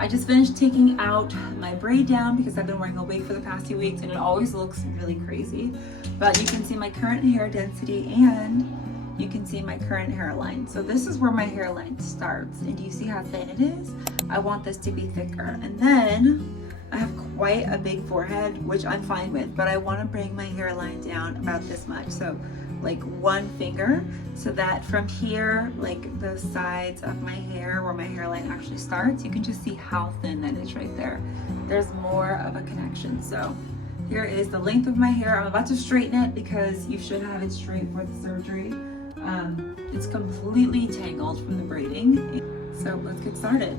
I just finished taking out my braid down because I've been wearing a wig for the past few weeks and it always looks really crazy. But you can see my current hair density and you can see my current hairline. So this is where my hairline starts. And do you see how thin it is? I want this to be thicker. And then I have quite a big forehead, which I'm fine with, but I want to bring my hairline down about this much. So like one finger, so that from here, like the sides of my hair where my hairline actually starts, you can just see how thin that is right there. There's more of a connection. So here is the length of my hair. I'm about to straighten it because you should have it straight for the surgery. It's completely tangled from the braiding. So let's get started.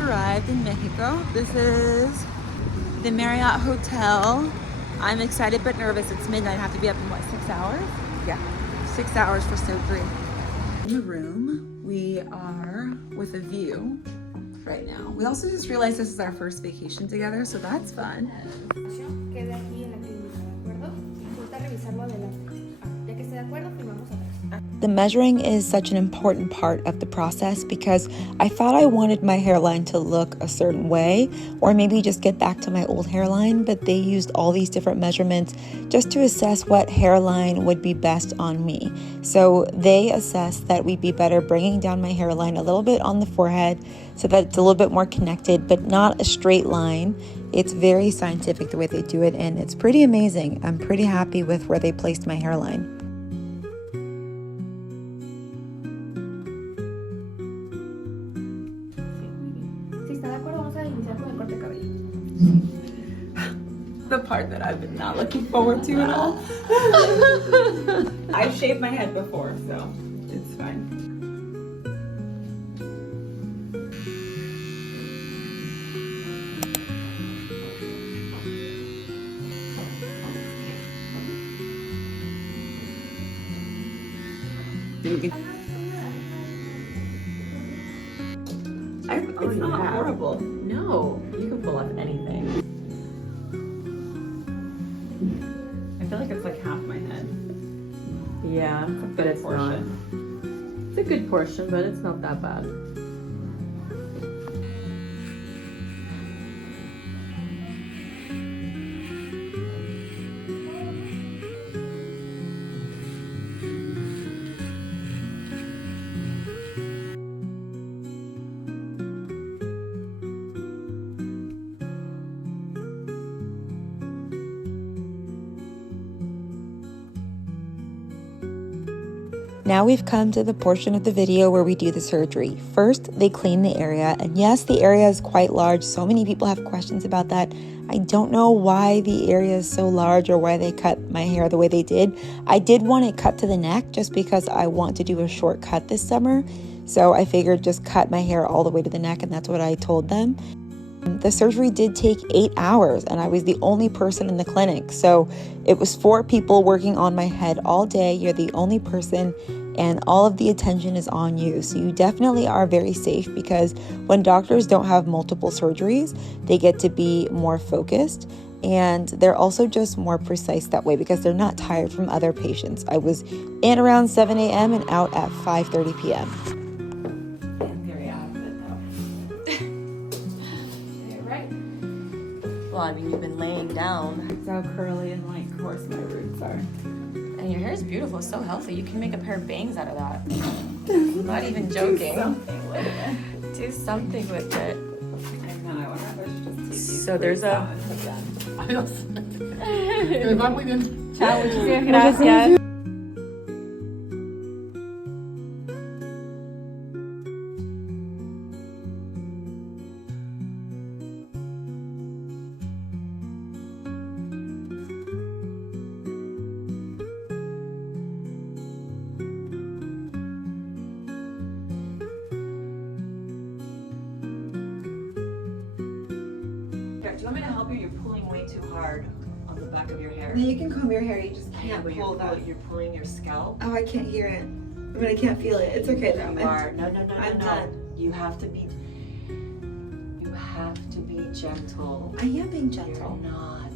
Arrived in Mexico. This is the Marriott Hotel. I'm excited but nervous. It's midnight. I have to be up in what, 6 hours? Yeah, 6 hours for surgery. In the room, we are with a view right now. We also just realized this is our first vacation together, so that's fun. The measuring is such an important part of the process because I thought I wanted my hairline to look a certain way or maybe just get back to my old hairline, but they used all these different measurements just to assess what hairline would be best on me. So they assessed that we'd be better bringing down my hairline a little bit on the forehead so that it's a little bit more connected, but not a straight line. It's very scientific the way they do it, and it's pretty amazing. I'm pretty happy with where they placed my hairline. The part that I've been not looking forward to at all. I've shaved my head before, so it's fine. It's not horrible. No, you can pull off anything. I feel like it's like half my head. Yeah, but it's not. It's a good portion, but it's not that bad. Now we've come to the portion of the video where we do the surgery. First, they clean the area, and yes, the area is quite large. So many people have questions about that. I don't know why the area is so large or why they cut my hair the way they did. I did want it cut to the neck just because I want to do a short cut this summer. So I figured just cut my hair all the way to the neck, and that's what I told them. The surgery did take 8 hours, and I was the only person in the clinic. So it was 4 people working on my head all day. You're the only person, and all of the attention is on you. So you definitely are very safe because when doctors don't have multiple surgeries, they get to be more focused, and they're also just more precise that way because they're not tired from other patients. I was in around 7 a.m. and out at 5:30 p.m. I'm very out of it though. Right. Well, I mean, you've been laying down. That's how curly and like coarse my roots are. And your hair is beautiful, it's so healthy. You can make a pair of bangs out of that. I'm not even joking. Do something with it. Do something with it. I know, I wonder if I should just take these. So there's a... Adiós. Que va muy bien. Chao, muchísimas gracias. Do you want me to help you? You're pulling way too hard on the back of your hair. No, you can comb your hair, you just Yeah, can't but pull that. you're pulling your scalp. Oh, I can't hear it. I mean, I can't feel it. It's okay though. You are. No. I'm done. You have to be gentle. I am being gentle. You're not.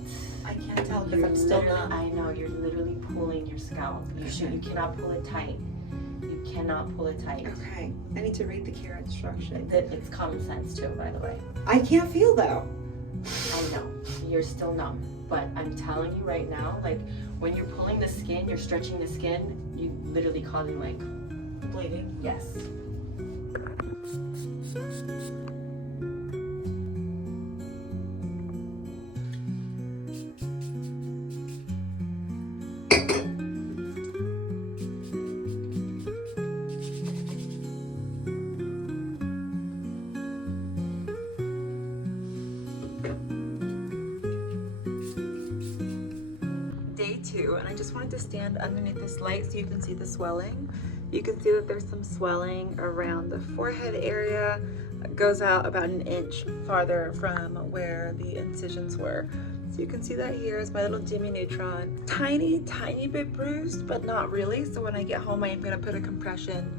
I can't tell because You're I'm still literally- not. I know, you're literally pulling your scalp. You cannot pull it tight. You cannot pull it tight. Okay, I need to read the care instructions. It's common sense too, by the way. I can't feel though. I know, you're still numb. But I'm telling you right now, like when you're pulling the skin, you're stretching the skin, you literally causing like Bleeding. yes. Day 2, and I just wanted to stand underneath this light so you can see the swelling. You can see that there's some swelling around the forehead area. It goes out about an inch farther from where the incisions were. So you can see that here is my little Jimmy Neutron. Tiny bit bruised, but not really. So when I get home, I am gonna put a compression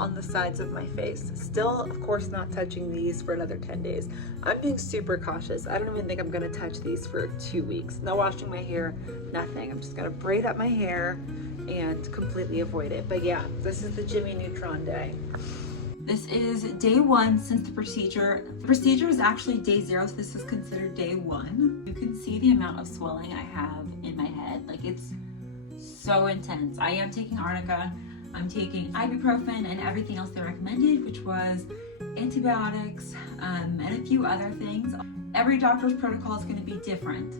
on the sides of my face. Still, of course, not touching these for another 10 days. I'm being super cautious. I don't even think I'm gonna touch these for 2 weeks. No washing my hair, nothing. I'm just gonna braid up my hair and completely avoid it. But yeah, this is the Jimmy Neutron day. This is day 1 since the procedure. The procedure is actually day 0, so this is considered day 1. You can see the amount of swelling I have in my head. Like, it's so intense. I am taking arnica. I'm taking ibuprofen and everything else they recommended, which was antibiotics and a few other things. Every doctor's protocol is going to be different.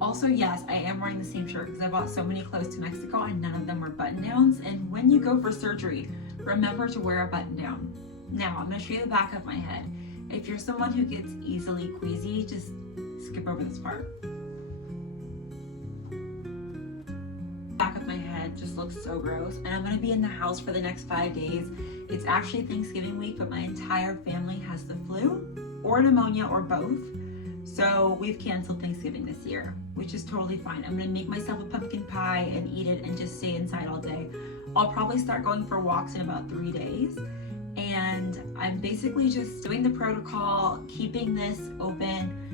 Also, yes, I am wearing the same shirt because I bought so many clothes to Mexico and none of them were button downs. And when you go for surgery, remember to wear a button down. Now, I'm going to show you the back of my head. If you're someone who gets easily queasy, just skip over this part. Back of my head just looks so gross, and I'm going to be in the house for the next 5 days. It's actually Thanksgiving week, but my entire family has the flu or pneumonia or both. So we've canceled Thanksgiving this year, which is totally fine. I'm gonna make myself a pumpkin pie and eat it and just stay inside all day. I'll probably start going for walks in about 3 days. And I'm basically just doing the protocol, keeping this open.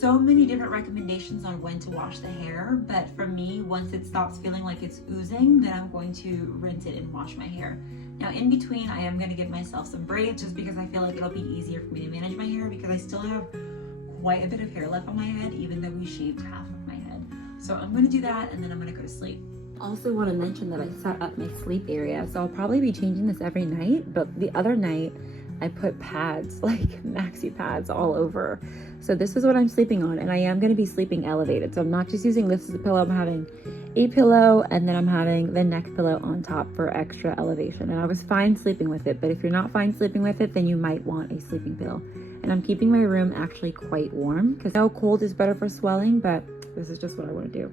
So many different recommendations on when to wash the hair, but for me, once it stops feeling like it's oozing, then I'm going to rinse it and wash my hair. Now in between, I am gonna give myself some braids just because I feel like it'll be easier for me to manage my hair because I still have quite a bit of hair left on my head, even though we shaved half of my head. So I'm gonna do that and then I'm gonna go to sleep. Also want to mention that I set up my sleep area, so I'll probably be changing this every night, but the other night I put pads, like maxi pads all over. So this is what I'm sleeping on, and I am going to be sleeping elevated. So I'm not just using this as a pillow, I'm having a pillow, and then I'm having the neck pillow on top for extra elevation. And I was fine sleeping with it, but if you're not fine sleeping with it, then you might want a sleeping pill. And I'm keeping my room actually quite warm, because I know cold is better for swelling, but this is just what I want to do.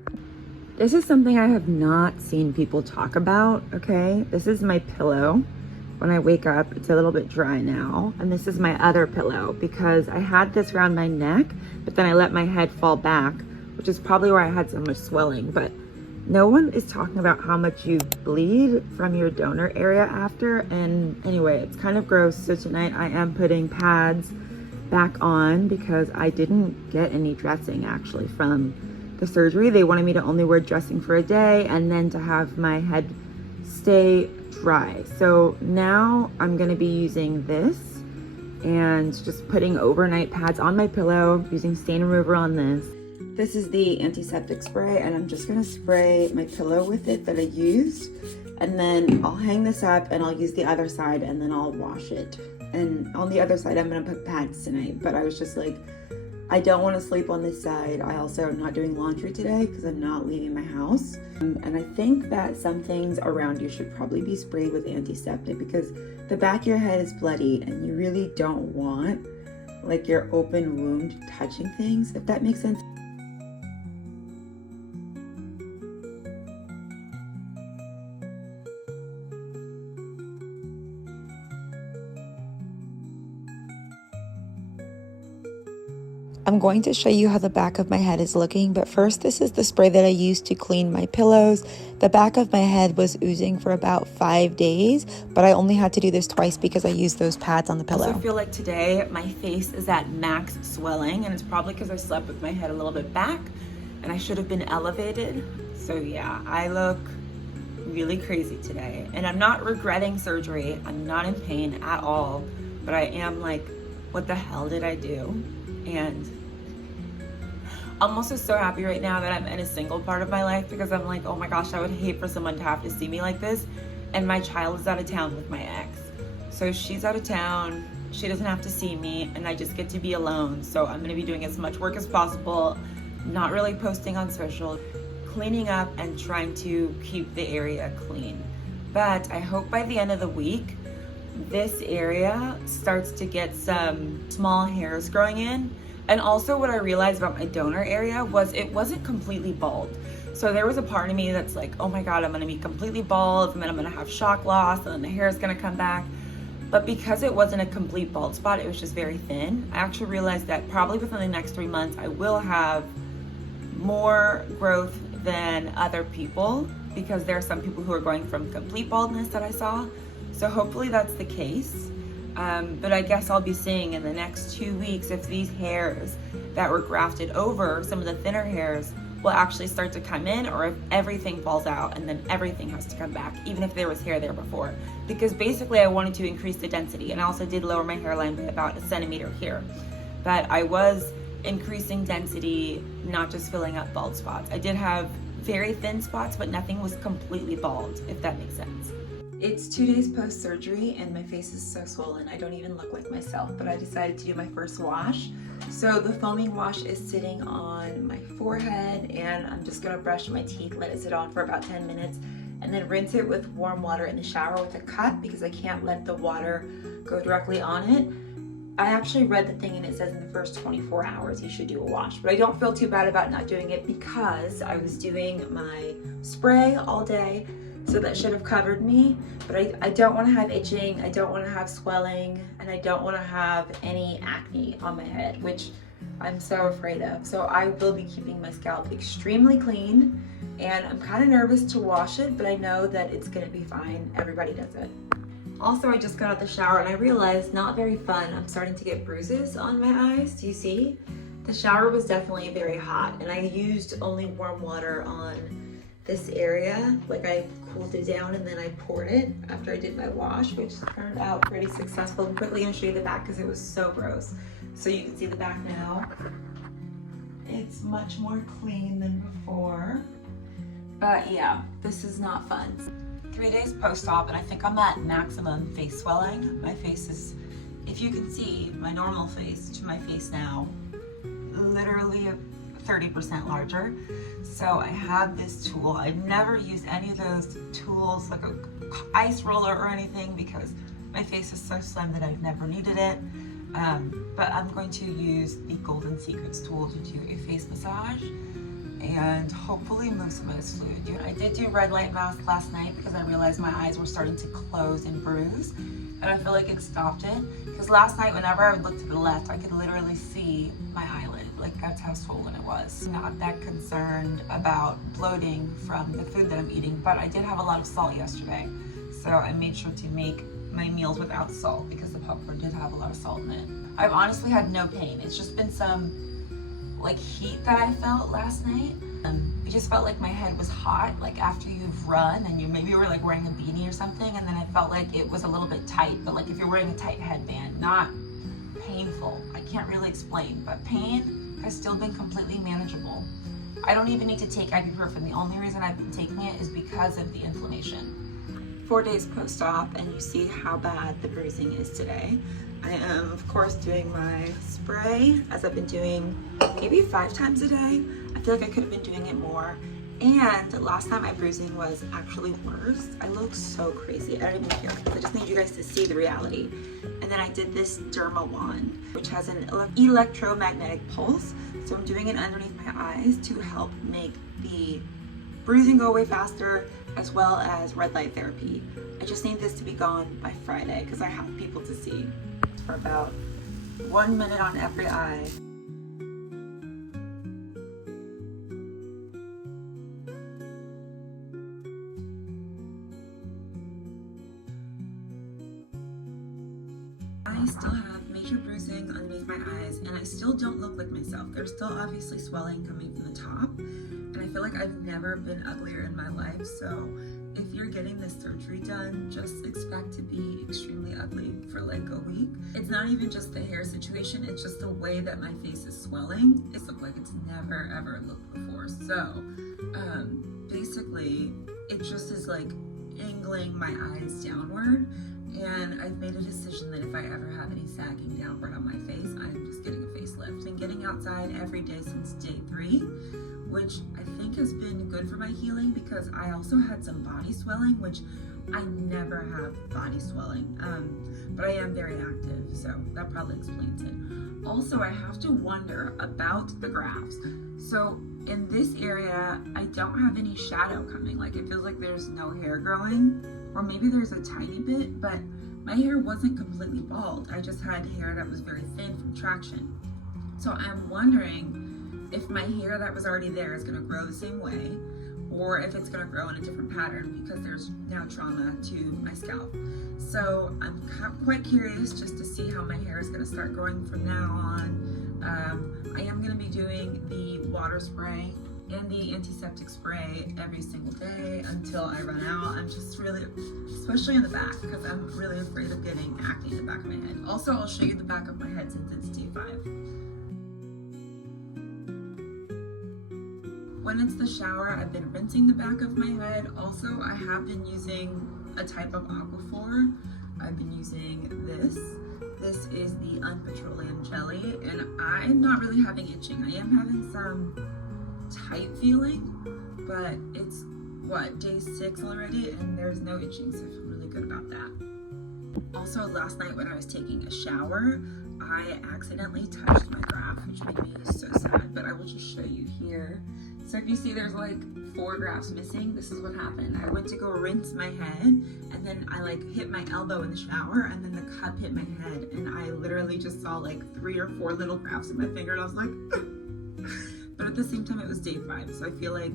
This is something I have not seen people talk about, okay? This is my pillow. When I wake up, it's a little bit dry now. And this is my other pillow because I had this around my neck, but then I let my head fall back, which is probably where I had so much swelling. But no one is talking about how much you bleed from your donor area after. And anyway, it's kind of gross. So tonight I am putting pads back on because I didn't get any dressing actually from the surgery. They wanted me to only wear dressing for a day and then to have my head stay dry. So now I'm going to be using this and just putting overnight pads on my pillow, using stain remover on this. This is the antiseptic spray, and I'm just going to spray my pillow with it that I used, and then I'll hang this up and I'll use the other side and then I'll wash it. And on the other side I'm going to put pads tonight, but I was just like, I don't want to sleep on this side. I also am not doing laundry today because I'm not leaving my house. And I think that some things around you should probably be sprayed with antiseptic because the back of your head is bloody and you really don't want like your open wound touching things, if that makes sense. I'm going to show you how the back of my head is looking, but first, this is the spray that I used to clean my pillows. The back of my head was oozing for about 5 days, but I only had to do this twice because I used those pads on the pillow. I also feel like today my face is at max swelling, and it's probably because I slept with my head a little bit back and I should have been elevated. So yeah, I look really crazy today, and I'm not regretting surgery. I'm not in pain at all, but I am like, what the hell did I do? And I'm also so happy right now that I'm in a single part of my life, because I'm like, oh my gosh, I would hate for someone to have to see me like this. And my child is out of town with my ex, so she's out of town, she doesn't have to see me, and I just get to be alone. So I'm gonna be doing as much work as possible, not really posting on social, cleaning up and trying to keep the area clean. But I hope by the end of the week, this area starts to get some small hairs growing in. And also what I realized about my donor area was it wasn't completely bald. So there was a part of me that's like, oh my God, I'm gonna be completely bald, and then I'm gonna have shock loss, and then the hair is gonna come back. But because it wasn't a complete bald spot, it was just very thin, I actually realized that probably within the next 3 months, I will have more growth than other people, because there are some people who are going from complete baldness that I saw. So hopefully that's the case. But I guess I'll be seeing in the next 2 weeks if these hairs that were grafted over, some of the thinner hairs, will actually start to come in, or if everything falls out and then everything has to come back, even if there was hair there before. Because basically I wanted to increase the density, and I also did lower my hairline by about 1 centimeter here. But I was increasing density, not just filling up bald spots. I did have very thin spots, but nothing was completely bald, if that makes sense. It's 2 days post-surgery and my face is so swollen. I don't even look like myself, but I decided to do my first wash. So the foaming wash is sitting on my forehead, and I'm just gonna brush my teeth, let it sit on for about 10 minutes, and then rinse it with warm water in the shower with a cup, because I can't let the water go directly on it. I actually read the thing and it says in the first 24 hours you should do a wash, but I don't feel too bad about not doing it because I was doing my spray all day, so that should have covered me. But I don't want to have itching, I don't want to have swelling, and I don't want to have any acne on my head, which I'm so afraid of. So I will be keeping my scalp extremely clean, and I'm kind of nervous to wash it, but I know that it's going to be fine. Everybody does it. Also, I just got out of the shower and I realized, not very fun, I'm starting to get bruises on my eyes. Do you see? The shower was definitely very hot, and I used only warm water on this area. Like, I cooled it down and then I poured it after I did my wash, which turned out pretty successful. I'm quickly gonna show you the back because it was so gross. So you can see the back now. It's much more clean than before. But yeah, this is not fun. 3 days post-op, and I think I'm at maximum face swelling. My face is, if you can see my normal face to my face now, literally 30% larger. So I have this tool. I've never used any of those tools, like a ice roller or anything, because my face is so slim that I've never needed it. But I'm going to use the Golden Secrets tool to do a face massage and hopefully move some of this fluid. I did do red light mask last night because I realized my eyes were starting to close and bruise, and I feel like it stopped it. Because last night, whenever I would look to the left, I could literally see my eyelid. Like, that's how swollen it was. I'm not that concerned about bloating from the food that I'm eating, but I did have a lot of salt yesterday. So I made sure to make my meals without salt because the popcorn did have a lot of salt in it. I've honestly had no pain. It's just been some like heat that I felt last night. It just felt like my head was hot, like after you've run and you maybe were like wearing a beanie or something, and then I felt like it was a little bit tight, but like if you're wearing a tight headband, not painful. I can't really explain, but pain has still been completely manageable. I don't even need to take ibuprofen. The only reason I've been taking it is because of the inflammation. 4 days post-op, and you see how bad the bruising is today. I am, of course, doing my spray, as I've been doing maybe 5 times a day. I feel like I could have been doing it more. And last time my bruising was actually worse. I look so crazy. I don't even care. I just need you guys to see the reality. And then I did this derma wand, which has an electromagnetic pulse. So I'm doing it underneath my eyes to help make the bruising go away faster, as well as red light therapy. I just need this to be gone by Friday because I have people to see. For about 1 minute on every eye. still have major bruising underneath my eyes, and I still don't look like myself. There's still obviously swelling coming from the top, and I feel like I've never been uglier in my life. So if you're getting this surgery done, just expect to be extremely ugly for like a week. It's not even just the hair situation, it's just the way that my face is swelling. It looks like it's never ever looked before. So basically it just is like angling my eyes downward, and I've made a decision that if I ever have any sagging downward on my face, I'm just getting a facelift. And getting outside every day since day 3, which I think has been good for my healing, because I also had some body swelling, which I never have body swelling, but I am very active, so that probably explains it. Also, I have to wonder about the grafts. So in this area, I don't have any shadow coming. Like, it feels like there's no hair growing, or maybe there's a tiny bit, but my hair wasn't completely bald. I just had hair that was very thin from traction. So I'm wondering if my hair that was already there is gonna grow the same way, or if it's gonna grow in a different pattern because there's now trauma to my scalp. So I'm quite curious just to see how my hair is gonna start growing from now on. I am gonna be doing the water spray and the antiseptic spray every single day until I run out. I'm just really, especially in the back, because I'm really afraid of getting acne in the back of my head. Also, I'll show you the back of my head since it's day 5. When it's the shower, I've been rinsing the back of my head. Also, I have been using a type of aquaphor. I've been using this. This is the unpetroleum jelly, and I'm not really having itching. I am having some tight feeling, but it's what, day 6 already, and there's no itching, so I feel really good about that. Also, last night when I was taking a shower, I accidentally touched my graft, which made me so sad, but I will just show you here. So if you see there's like 4 grafts missing, this is what happened. I went to go rinse my head, and then I like hit my elbow in the shower, and then the cup hit my head, and I literally just saw like 3 or 4 little grafts in my finger, and I was like, but at the same time it was day 5, so I feel like,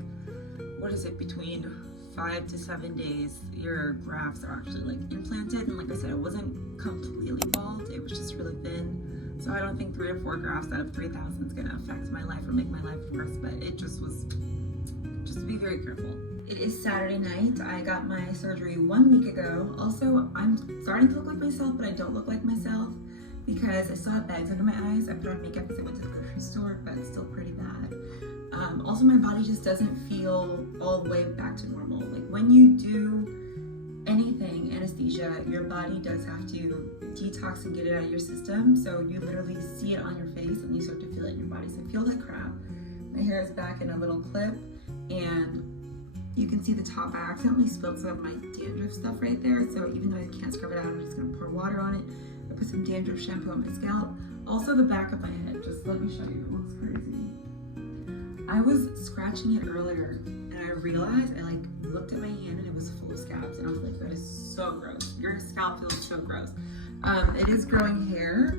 what is it, between 5 to 7 days, your grafts are actually like implanted. And like I said, it wasn't completely bald, it was just really thin. So I don't think 3 or 4 grafts out of 3,000 is gonna affect my life or make my life worse, but it just was, just be very careful. It is Saturday night. I got my surgery 1 week ago. Also, I'm starting to look like myself, but I don't look like myself because I still have bags under my eyes. I put on makeup because I went to the grocery store, but it's still pretty bad. Also, my body just doesn't feel all the way back to normal. Like, when you do anything, anesthesia, your body does have to detox and get it out of your system. So you literally see it on your face and you start to feel it in your body. So I feel like crap. My hair is back in a little clip, and you can see the top. I accidentally spilled some of my dandruff stuff right there. So even though I can't scrub it out, I'm just gonna pour water on it. I put some dandruff shampoo on my scalp. Also the back of my head, just let me show you, it looks crazy. I was scratching it earlier, and I realized, I like looked at my hand and it was full of scabs, and I was like, that is so gross. Your scalp feels so gross. It is growing hair,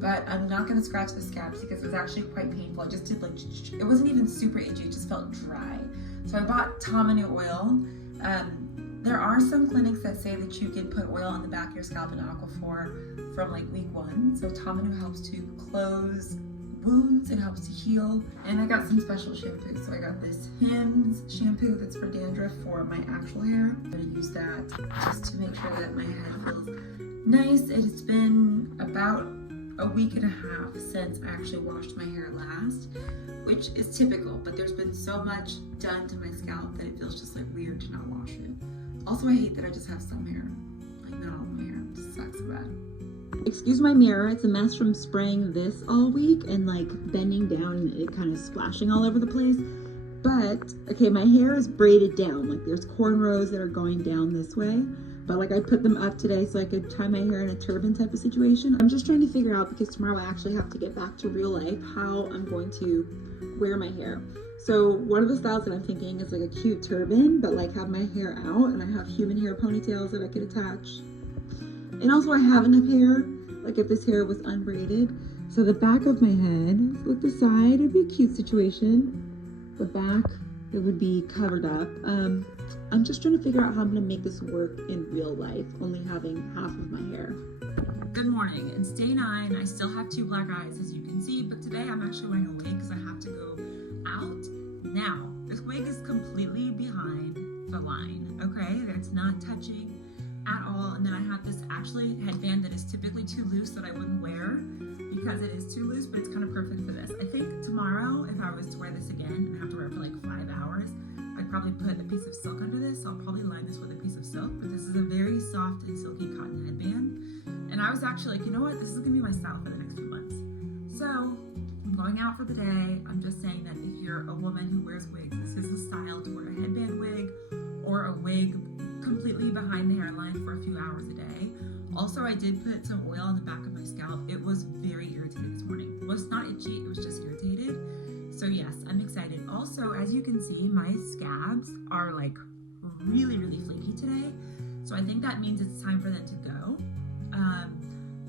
but I'm not gonna scratch the scabs because it's actually quite painful. I just did like, it wasn't even super itchy, it just felt dry. So I bought Tamanu oil. There are some clinics that say that you can put oil on the back of your scalp in aquaphor from like week 1. So Tamanu helps to close wounds and helps to heal. And I got some special shampoo. So I got this Hims shampoo that's for dandruff for my actual hair. I'm gonna use that just to make sure that my head feels nice. It's been about a week and a half since I actually washed my hair last, which is typical, but there's been so much done to my scalp that it feels just like weird to not wash it. Also, I hate that I just have some hair, like not all my hair, it just sucks so bad. Excuse my mirror, it's a mess from spraying this all week and like bending down and it kind of splashing all over the place. But, okay, my hair is braided down, like there's cornrows that are going down this way. But like I put them up today so I could tie my hair in a turban type of situation. I'm just trying to figure out, because tomorrow I actually have to get back to real life, how I'm going to wear my hair. So one of the styles that I'm thinking is like a cute turban, but like have my hair out, and I have human hair ponytails that I could attach. And also I have enough hair, like if this hair was unbraided. So the back of my head, with the side, it'd be a cute situation. The back, it would be covered up. I'm just trying to figure out how I'm gonna make this work in real life, only having half of my hair. Good morning. It's day 9. I still have 2 black eyes, as you can see, but today I'm actually wearing a wig because I have to go out. Now, this wig is completely behind the line, okay? It's not touching at all. And then I have this actually headband that is typically too loose that I wouldn't wear because it is too loose, but it's kind of perfect for this. I think tomorrow, if I was to wear this again and have to wear it for like 5 hours, I'd probably put a piece of silk under this. So I'll probably line this with a piece of silk, but this is a very soft and silky cotton headband. And I was actually like, you know what? This is gonna be my style for the next few months. So I'm going out for the day. I'm just saying that if you're a woman who wears wigs, this is the style to wear a headband wig or a wig completely behind the hairline for a few hours a day. Also, I did put some oil on the back of my scalp. It was very irritated this morning. It was not itchy, it was just irritated. So yes, I'm excited. Also, as you can see, my scabs are like really, really flaky today. So I think that means it's time for them to go.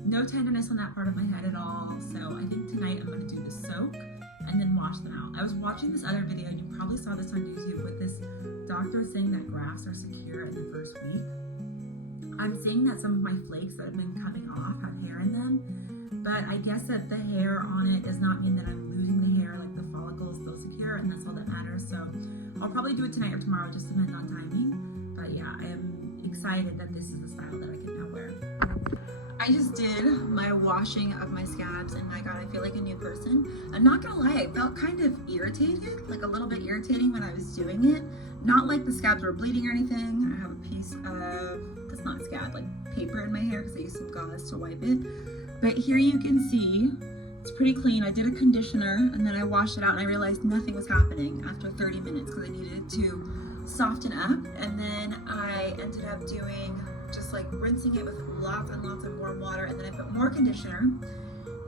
No tenderness on that part of my head at all. So I think tonight I'm gonna do the soak and then wash them out. I was watching this other video, and you probably saw this on YouTube, with this doctor saying that grafts are secure in the first week. I'm seeing that some of my flakes that have been coming off have hair in them, but I guess that the hair on it does not mean that I'm losing the hair, like the follicle is still secure, and that's all that matters. So I'll probably do it tonight or tomorrow, just depending on timing. But yeah, I am excited that this is the style that I can now wear. I just did my washing of my scabs, and my God, I feel like a new person. I'm not gonna lie, I felt kind of irritated, like a little bit irritating when I was doing it. Not like the scabs were bleeding or anything. I have a piece of, that's not a scab, like paper in my hair because I used some gauze to wipe it. But here you can see, it's pretty clean. I did a conditioner and then I washed it out, and I realized nothing was happening after 30 minutes because I needed it to soften up. And then I ended up doing just like rinsing it with lots and lots of warm water, and then I put more conditioner,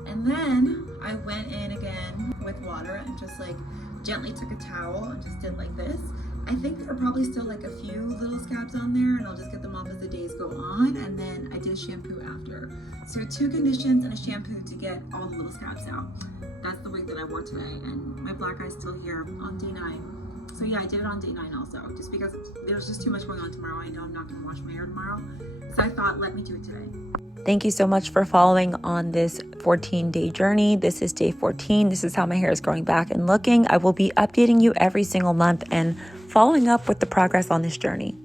and then I went in again with water and just like gently took a towel and just did like this. I think there are probably still like a few little scabs on there, and I'll just get them off as the days go on, and then I did shampoo after. So 2 conditions and a shampoo to get all the little scabs out. That's the wig that I wore today, and my black eye's still here on day 9. So yeah, I did it on day 9 also, just because there's just too much going on tomorrow. I know I'm not gonna wash my hair tomorrow, so I thought, let me do it today. Thank you so much for following on this 14-day journey. This is day 14. This is how my hair is growing back and looking. I will be updating you every single month and following up with the progress on this journey.